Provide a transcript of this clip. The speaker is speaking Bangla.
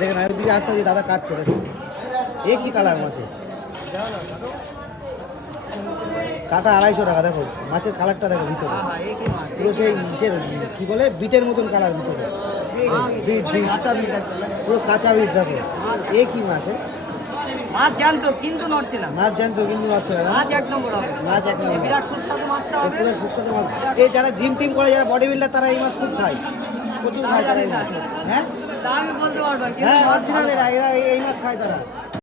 দেখেন ওদিকে আটটা যে দাদা কাটছে দেখুন এ কি কালার মাছের কাটা 250 টাকা দেখো মাছের কালারটা দেখো ভিতরে পুরো সেই ইসের কি বলে বিটের মতন কালার ভিতরে পুরো কাঁচা বিট দেখো এ কি মাছ মাছ জানতো কিন্তু নড়ছে না মাছ জানতো কিন্তু নড়ছে না মাছ এক নম্বর হবে মাছ এক নম্বর বিরাট সুস্বাদু মাছটা হবে পুরো সুস্বাদু মাছ এই যারা জিম টিম করে যারা বডি বিল্ডার তারা এই মাছ খুব খায় প্রচুর খায় তারা এই মাছ হ্যাঁ তা আমি বলতে পারবো হ্যাঁ অরিজিনাল এরা এই মাছ খায় তারা